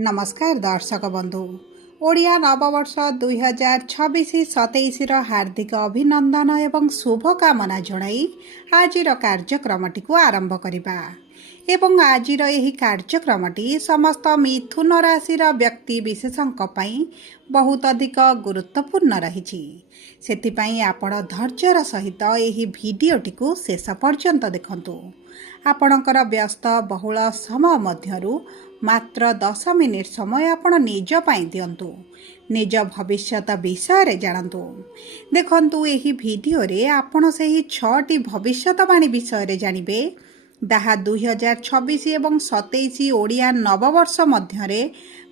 नमस्कार दर्शक बंधु ओडिया नववर्ष 2026-27 हार्दिक अभिनंदन एवं शुभकामना जणाई आजिर कार्यक्रमटी को आरंभ करिबा एवं आजिर एही कार्यक्रमटी समस्त मिथुन राशिर व्यक्ति विशेषंक पई बहुत अधिक गुरुत्वपूर्ण रहिछि। सेथिपई आपण धैर्यर सहित एही भिडियोटी को शेष पर्यंत देखंतु। आपणकर व्यस्त बहुल समय मध्यरु मात्र 10 मिनिट समय आपण निज पाई दियंतु। निज भविष्यत विषय रे जानंतु। देखंतु एही भिडियो रे आपण सेही 6टी भविष्यतवाणी विषय रे जानिबे जहा 2026 एवं 27 ओडिया नववर्ष मध्यरे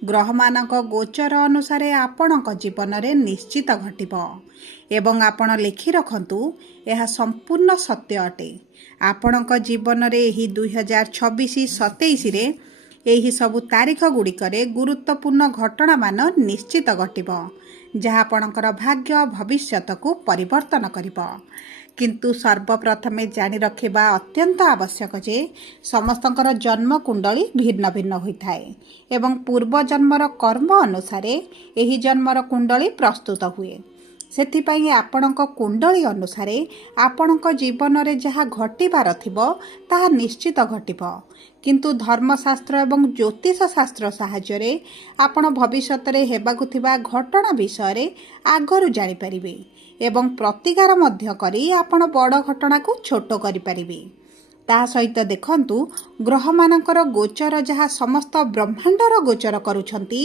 ग्रहमानक गोचर अनुसार आपणक जीवन रे निश्चित घटिबो एवं आपण लिखि रखंतु यह संपूर्ण सत्य अटे। आपणक जीवन रे एही 2026-27 रे एही सबु तारीख गुड़िकरे गुरुत्वपूर्ण घटना मान निश्चित घटिबो जहा आपणकर भाग्य भविष्यत को परिवर्तन करिबो। किंतु सर्वप्रथमे जानि रखिबा अत्यंत आवश्यक जे समस्तंकर जन्म कुंडली भिन्न भिन्न होइथाए एवं पूर्व जन्मर कर्म अनुसार एही जन्मर कुंडली प्रस्तुत हुए। सेथिपई आपणक कुंडली अनुसार आपणक जीवन रे जहा घटिबार थिबो ताहा निश्चित घटिबो। किंतु धर्मशास्त्र एवं ज्योतिष शास्त्र साहाय्य रे आपण भविष्यत रे हेबाकु थिबा घटना विषय रे आगरु जानि परिबे एवं प्रतिकार मध्य करी आपण बड़ घटना को छोट करि परिबे। ता सहित देखंतु ग्रह मानकर गोचर जहा समस्त ब्रह्मांडर गोचर करूछंती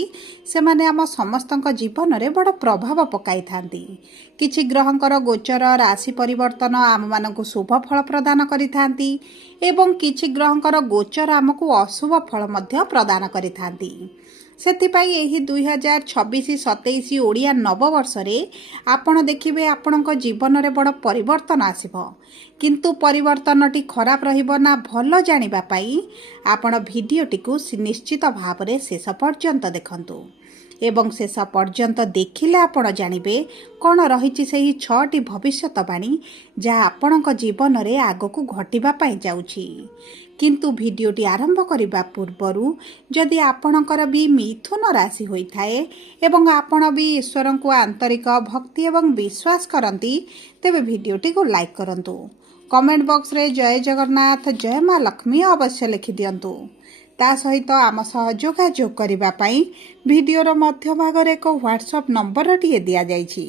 सेमाने आम समस्तक जीवन रे बड़ प्रभाव पकाई थांती। किछि ग्रहंकर गोचर राशि परिवर्तन आम मानकु शुभ फल प्रदान करि थांती एवं किछि ग्रहंकर गोचर आमकु अशुभ फल मध्य प्रदान करि थांती। सेथिपाई एही 2026-27 ओडिया नववर्ष रे आपण देखिबे आपणक जीवन रे बड़ परिवर्तन आसिबो। किंतु परिवर्तनटी खराब रहिबो ना भलो जानिबा पाई आपण भिडियोटी को निश्चित भाव रे शेष पर्यंत देखंतु एवं शेष पर्यंत देखिले आपण जानिबे कोन रहिछि सेही 6टी भविष्यतवाणी जहा आपणक जीवन रे आगकु घटिबा पाई जाउछि। किंतु भिडियोटी आरंभ करिबा पूर्वरु जदि आपणकर भी मिथुन राशि होइथाए एवं आपण भी ईश्वर को आंतरिक भक्ति एवं विश्वास करंती तेबे भिडियोटी को लाइक करंतु। कमेंट बॉक्स रे जय जगन्नाथ जय मां लक्ष्मी अवश्य लिखि दियंतु। ता सहित आम सह जोगाजोग करिबा पई भिडियोर मध्य भाग रे एक व्हाट्सएप नंबर टिए दिया जाइछि।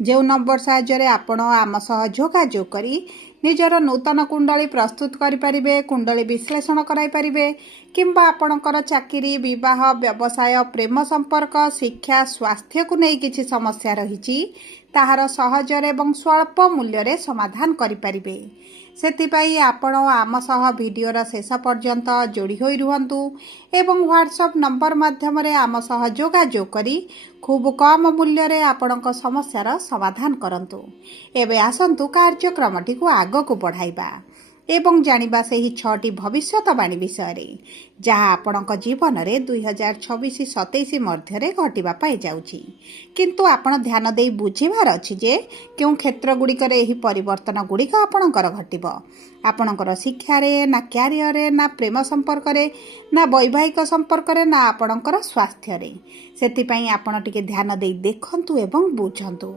जो नंबर साहाय्य आपण आम सह जोगाजोग करी निजर नूतन कुंडली प्रस्तुत करि परिबे, कुंडली विश्लेषण कराई परिबे किंबा आपणकर चाकरी विवाह व्यवसाय प्रेम संपर्क शिक्षा स्वास्थ्य को नहीं किछि समस्या रहिछि ताहार सहजरे एवं स्वल्प मूल्य रे समाधान करि परिबे। सेथिपाई आपण आम सह भिडियोर शेष पर्यंत जोड़ी होई रुहंतु एवं व्हाट्सएप नंबर माध्यम रे आम सह जोगाजोग करी खूब कम मूल्य रे आपणक समस्यार समाधान करंतु। एबे आसंतु कार्यक्रमटी को आग को बढ़ाइबा एवं जानिबा सेही 6टी भविष्यतवाणी विषय रे जहा आपणक जीवन रे 2026-27 मध्य रे घटिबा पाई जाउछि। किंतु आपण ध्यान देई बुझिबार अछि जे केउ क्षेत्र गुडी करे एही परिवर्तन गुडी का आपणकर घटिबो। आपणकर शिक्षा रे ना कैरियर रे ना प्रेम संपर्क रे ना वैवाहिक संपर्क रे ना आपणकर स्वास्थ्य रे। सेति पई आपण टिके ध्यान देई देखंतु एवं बुझंतु।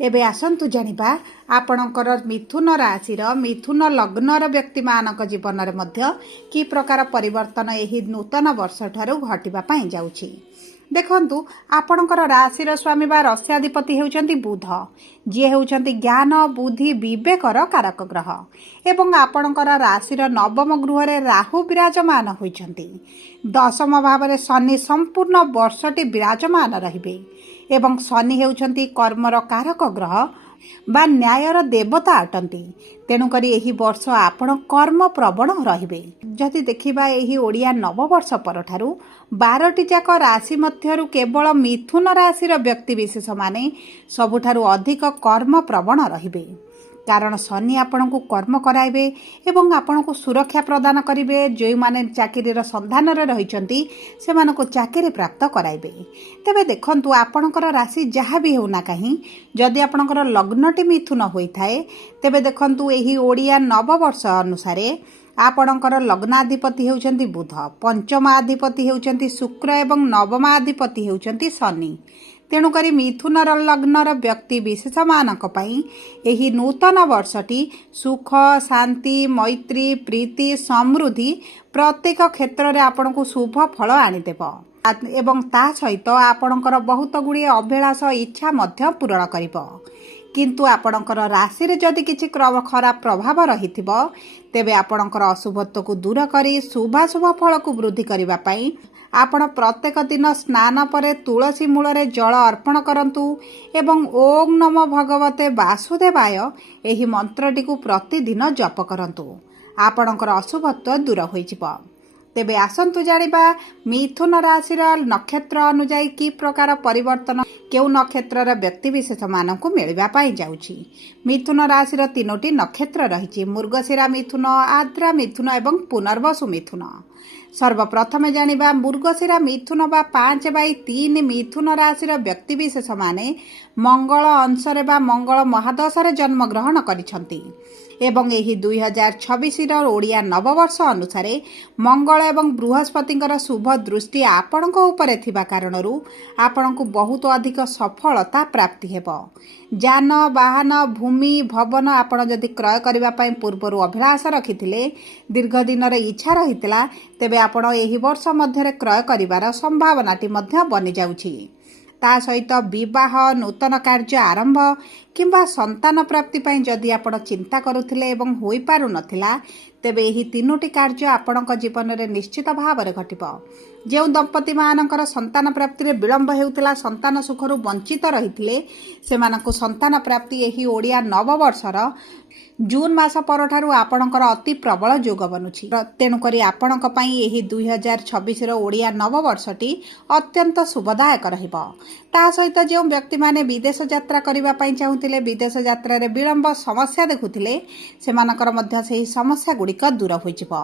एबे आसंतु जानिबा आपणकर मिथुन राशि मिथुन लग्नर व्यक्ति मानक जीवन रे मध्य की प्रकार परिवर्तन एही नूतन वर्ष ठारू घटिबा पाई जाउछि। देखंतु आपणकर राशिर स्वामी बा रस्याधिपति हेउचंती बुध जे हेउचंती ज्ञान बुद्धि विवेकर कारक ग्रह एवं आपणकर राशिर नवम गृह रे राहु विराजमान होइचंती। दशम भाव रे शनि संपूर्ण वर्षटी विराजमान रहिबे एवं शनि हेउचंती कर्मर कारक ग्रह बा न्यायर देवता अटंती। तेणुकरी एही वर्ष आपण कर्म प्रवण रहिबे। जदि देखिबा एही ओडिया नववर्ष परठारु 12टी जाक राशि मध्यरु केवल मिथुन राशिर व्यक्ति विशेष माने सबुठारु अधिक कर्म प्रवण रहिबे। कारण शनि आपण को कर्म कराइबे एवं आपण को सुरक्षा प्रदान करिवे। जो माने चाकरीर संधान रे रहिचंती सेमान को चाकरी प्राप्त कराइबे। तेबे देखंतु आपणकर राशि जहाँ भी होना कहीं जदि आपणकर लग्नटी मिथुन होइथाए तेबे देखंतु एही ओडिया नववर्ष अनुसारे आपणकर लग्नाधिपति होउचंती बुध, पंचमाधिपति होउचंती शुक्र एवं नवमाधिपति होउचंती शनि। तेणुकरी मिथुनर लग्नर व्यक्ति विशेष मानक पई एही नूतन वर्षटी सुख, शांति, मैत्री, प्रीति, समृद्धि प्रत्येक क्षेत्र में आपन को शुभ फल आनीदेव एवं ता सहित आपणकर बहुत गुड़िए अभिलाष इच्छा मध्य पूरण करिब। किंतु आपणकर राशि रे जदि किछि खराब प्रभाव रही तेबे आपणकर अशुभत्व को दूर करी शुभाशुभ फल को वृद्धि करबा पई आपण प्रत्येक दिन स्नान पर तुलसी मूल रे जल अर्पण करंतु एवं ओम नमो भगवते वासुदेवाय एही मंत्रटी को प्रतिदिन जप करंतु। आपणकर अशुभत्व दूर होइजिब। तेबे आसंतु जानिबा मिथुन राशि नक्षत्र अनुଯାयी कि प्रकार परिवर्तन केउ नक्षत्र व्यक्ति विशेष मानक मिलवा पाई जाउछि। मिथुन राशि तीनोटी नक्षत्र रही मृगशिरा मिथुन, आद्रा मिथुन एवं पुनर्वसु मिथुन। सर्वप्रथमे जानिबा मृगशिरा मिथुन बा 5/3 मिथुन राशि व्यक्ति विशेष माने मंगल अंशरे बा मंगल महादशा जन्म ग्रहण करिसंती एवं एही 2026 ओडिया नववर्ष अनुसार मंगल एवं बृहस्पति शुभ दृष्टि आपणक उपरे थिबा कारणरू आपणक बहुत अधिक सफलता प्राप्ति हेबो। जान, वाहन, भूमि, भवन आपण जदि क्रय करबा पई पूर्वरु अभिलाष रखिथिले, दीर्घ दिन रे इच्छा रहितला, तेबे आपण एही वर्ष मध्यरे क्रय करिवार संभावनाटी मध्य बनि जाउछि। ता सहित विवाह, नूतन कार्य आरंभ किंबा संतान प्राप्ति पई जदि आपण चिंता करुथिले एवं होई पारु नथिला, तेबे एही तीनोटी कार्य आपणक जीवन रे निश्चित भाव रे घटिबो। जेउ दंपति मानकर संतान प्राप्ति रे विलंब हेउतला, संतान सुखरु वंचित रहिथिले, सेमानकु संतान प्राप्ति एही ओडिया नववर्षर जून मास परठारु आपणकर अति प्रबल जोग बनुछि। तेणुकरी आपणक पई एही 2026 ओडिया नववर्षटी अत्यंत शुभदायक रहिबो। ता सहित जो व्यक्ति माने विदेश यात्रा करिबा पई चाहुथिले, विदेश यात्रा रे विलंब समस्या देखुथिले, सेमानकर मध्य सेही समस्या गुड़िक दूर होइजिबो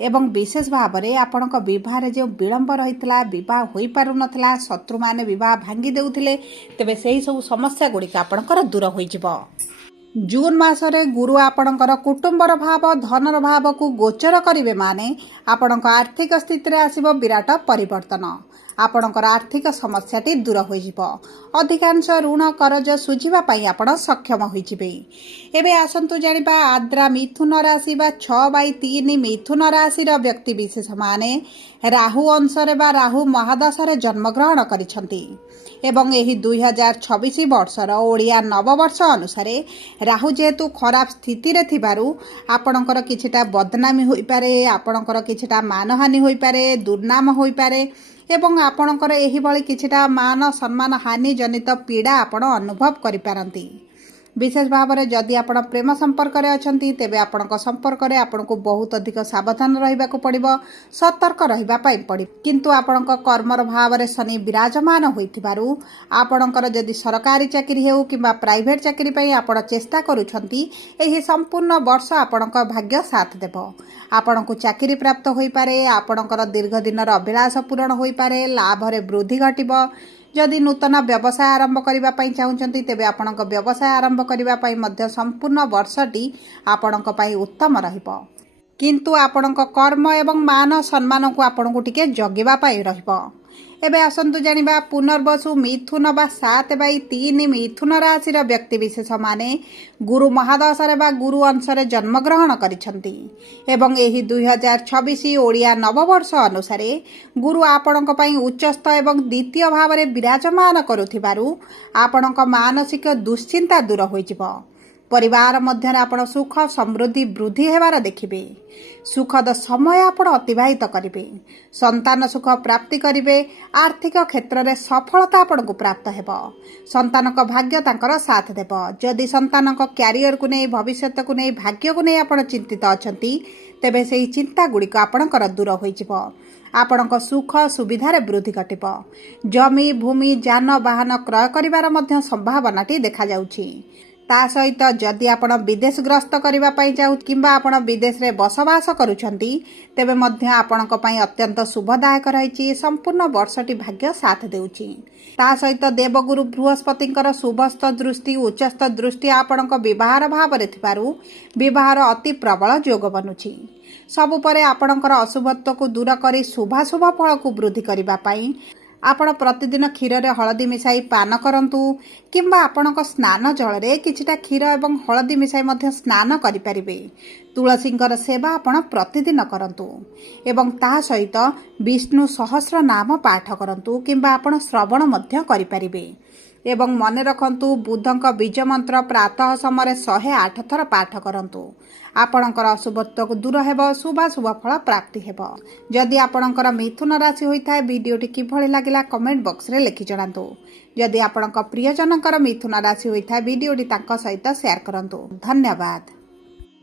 एवं विशेष भाव में आपणक विवाह रे जो विलंब रहितला, विवाह होई पारु नथला, शत्रु माने विवाह भांगी देउथिले, तेबे सेही सब समस्या गुड़िक आपणकर दूर होइजिबो। जून मासरे गुरु आपणकर कुटुंबर भाव, धनर भाव को गोचर करिवे माने आपणक आर्थिक स्थिति रे आसीबो विराट परिवर्तन। आपणकर आर्थिक समस्याटी दूर होइजिबो। अधिकांश ऋण करज सुझिबा पई आपण सक्षम होइजिबे। एबे आसंतु जानिबा आद्रा मिथुन राशि बा 6/3 मिथुन राशि व्यक्ति विशेष माने राहु अंशरे बा राहु महादशा जन्म ग्रहण करिसंती एवं एही 2026 वर्षर ओडिया नववर्ष अनुसार राहु जेहेतु खराब स्थिति रे थिबारु आपणकर किछिटा बदनामी होई पारे, आपणकर किछिटा मानहानि होई पारे, दुर्नाम होई पारे एवं आपणकर एही भली किछिटा मान सम्मान हानि जनित पीड़ा आपण अनुभव करि पारंती। विशेष भाव में जदि आपण प्रेम संपर्क रे अछंती, तेबे आपणक संपर्क रे आपणको बहुत अधिक सावधान रहिबा को पड़िबो, सतर्क रहिबा पई पड़िबो। किंतु आपणक कर्मर भाव रे शनि विराजमान होइथिबारु आपणकर जदि सरकारी चाकरी हेउ किंबा प्राइवेट चाकरी पई आपण चेष्टा करूछंती, एही संपूर्ण वर्ष आपणक भाग्य साथ देबो। आपणको चाकरी प्राप्त होई पारे, आपणकर दीर्घ दिनर अभिलाष पूरण होई पारे, लाभ रे वृद्धि घटिबो। जदि नूतन व्यवसाय आरंभ करबा पई चाहुचंती, तेबे आपणक व्यवसाय आरंभ करबा पई मध्य संपूर्ण वर्षटी आपणक पई उत्तम रहिबो। किंतु आपणक कर्म एवं मान सम्मान को आपणको टिके जगिबा पई रहिबो। एबे आसंतु जानिबा पुनर्वसु मिथुन बा 7/3 मिथुन राशि व्यक्ति विशेष माने गुरु महादशा बा गुरु अंशरे जन्म ग्रहण करिसंती एवं एही 2026 ओडिया नववर्ष अनुसार गुरु आपणक पई उच्चस्थ एवं द्वितीय भाव में विराजमान करुथिबारु आपणक मानसिक दुश्चिंता दूर होइजिबो। परिवार मध्य आपण सुख समृद्धि वृद्धि हेबार देखिबे। सुखद समय आपण अतिबाहित करिवे। संतान सुख प्राप्ति करिवे। आर्थिक क्षेत्र में सफलता आपण को प्राप्त हेबो। संतानक भाग्य तांकर साथ देबो। जदि संतानक क्यारियर को नहीं, भविष्यत को नहीं, भाग्य को नहीं आपण चिंतित अछंती, तेबे सेही चिंता गुड़िक आपणकर दूर होइजिबो। आपणक सुख सुविधा रे वृद्धि घटिबो। जमी भूमि जान वाहन क्रय करिवार मध्य संभावनाटी देखा जाउछि। ता सहित जदि आपण विदेश ग्रस्त करबा पई जाउ किंबा आपण विदेश रे बसवास करूछंती, तेबे मध्य आपणक पई अत्यंत शुभदायक रहिछि। संपूर्ण वर्षटी भाग्य साथ देउछि। ता सहित देवगुरु बृहस्पतिंकर शुभस्थ दृष्टि उच्चस्थ दृष्टि आपणक विवाहर भाव रे थिबारु विवाहर अति प्रबल जोग बनुछि। ସବୁପରେ ଆପଣଙ୍କର ଅଶୁଭତ୍ୱକୁ ଦୂର କରି ଶୁଭାଶୁଭ ଫଳକୁ ବୃଦ୍ଧି କରିବା ପାଇଁ ଆପଣ ପ୍ରତିଦିନ କ୍ଷୀରରେ ହଳଦୀ ମିଶାଇ ପାନ କରନ୍ତୁ କିମ୍ବା ଆପଣଙ୍କ ସ୍ନାନ ଜଳରେ କିଛିଟା କ୍ଷୀର ଏବଂ ହଳଦୀ ମିଶାଇ ମଧ୍ୟ ସ୍ନାନ କରିପାରିବେ। ତୁଳସୀଙ୍କର ସେବା ଆପଣ ପ୍ରତିଦିନ କରନ୍ତୁ ଏବଂ ତା ସହିତ ବିଷ୍ଣୁ ସହସ୍ର ନାମ ପାଠ କରନ୍ତୁ କିମ୍ବା ଆପଣ ଶ୍ରବଣ ମଧ୍ୟ କରିପାରିବେ। ଏବଂ ମନେ ରଖନ୍ତୁ, ବୁଧଙ୍କ ବୀଜ ମନ୍ତ୍ର ପ୍ରାତଃ ସମୟରେ 108 ଥର ପାଠ କରନ୍ତୁ। ଆପଣଙ୍କର ଅଶୁଭତ୍ୱକୁ ଦୂର ହେବ, ଶୁଭାଶୁଭ ଫଳ ପ୍ରାପ୍ତି ହେବ। ଯଦି ଆପଣଙ୍କର ମିଥୁନ ରାଶି ହୋଇଥାଏ, ଭିଡ଼ିଓଟି କିଭଳି ଲାଗିଲା କମେଣ୍ଟ ବକ୍ସରେ ଲେଖି ଜଣାନ୍ତୁ। ଯଦି ଆପଣଙ୍କ ପ୍ରିୟଜନଙ୍କର ମିଥୁନ ରାଶି ହୋଇଥାଏ, ଭିଡ଼ିଓଟି ତାଙ୍କ ସହିତ ସେୟାର କରନ୍ତୁ। ଧନ୍ୟବାଦ।